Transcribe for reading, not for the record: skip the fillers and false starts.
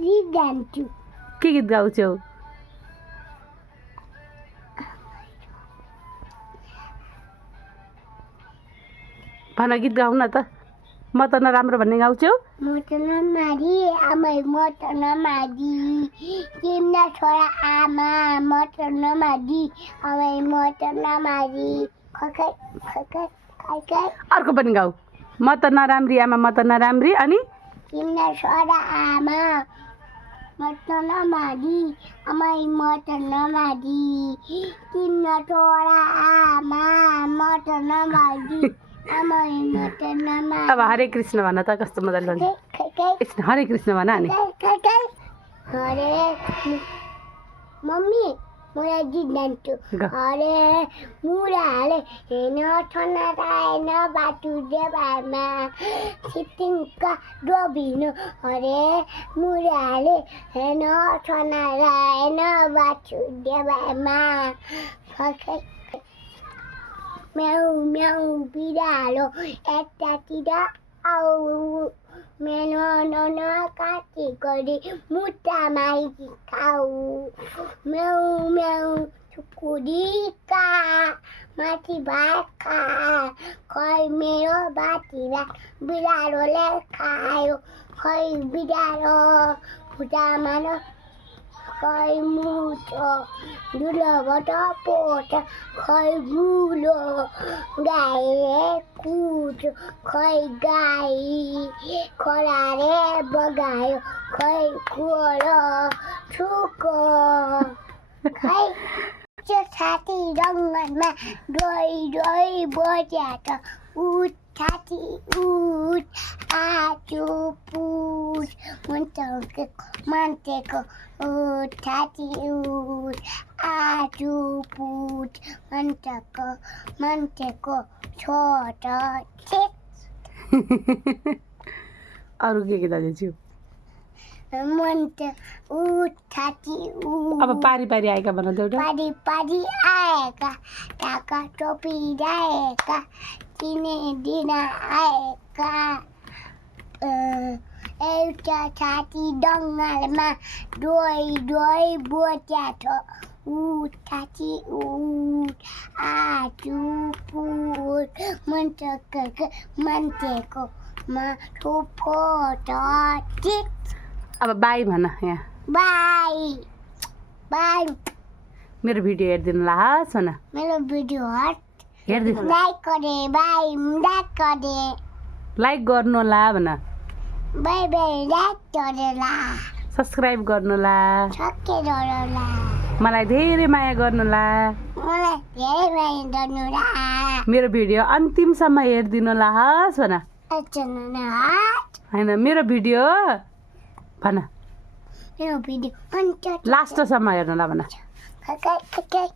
गीत गाउँछु के गीत गाउँछौ भन गीत गाउँ न त म त नराम्रो भन्ने गाउँछु म त नमारी आमै म त नमारी तिम्रा छोरा आमा म त नमारी आमै म त नमारी खै अर्को पनि गाऊ म त नराम्री आमा म त नराम्री अनि तिम्रा छोरा आमा म त नमारी आमै म त नमारी तिम्रा छोरा आमा म त नमारी आमै म त नमारी अब हरे कृष्ण भन त कस्तो मजाले भन्छ हरे कृष्ण भन अनि हरे मम्मी मलाई गीत गाउँछु हरे मुराले हेन ठनारायन बाटु देवामा सिटिङका डोबिनु हरे मुराले हेन ठनारायन बाटु देवामा म्याउ म्याउ बिरालो यतातिर आऊ मेरो नन काटी गरी मुट्टा माइकी खाऊ म्याउ म्याउ छुकुरीका माथि भात खा खै मेरो बाटीमा बिरालोले खायो खै बिरालो खुट्टामा न खै मुछो धुलोबाट पोछ खै गुलो गाईले कुछ खै गाई खोलाले बगायो खै खोलो छुको खै त्यो छाती रङ्गनमा डोइ डोइ बज्याट उठ छाती उठ आचु पुछ मान्छेको उठ छाती उठ आचु पुछ मान्छेको छोट चित अरू के दाजुज्यू मान्छे उठ छाती उठ अब पारी पारी आएका भन त एउटा पारी पारी आएका ढाका टोपी लगाएका चिने दिन आएका एउटा छाती डङ्गालमा डोइ डोइ बोच्याठ उठ छाती उठ आचु पुट मान्छेको थुप्रो चित अब बाई भन यहाँ बाई बाई मेरो भिडियो हेरिदिनु ला हस् भन मेरो भिडियो हेरिदिनु लाइक करे बाई लाइक करे लाइक गर्नु ला भन बाई बाई लाइक करे ला सब्सक्राइब गर्नु ला छक्के ला मलाई धेरै माया गर्नु ला मलाई धेरै माया गर्नु ला मेरो भिडियो अन्तिमसम्म हेरिदिनु ला हस् भन होइन मेरो भिडियो भन मेरो भिडियो अन्त लास्टसम्म हेर्नु ला भन खै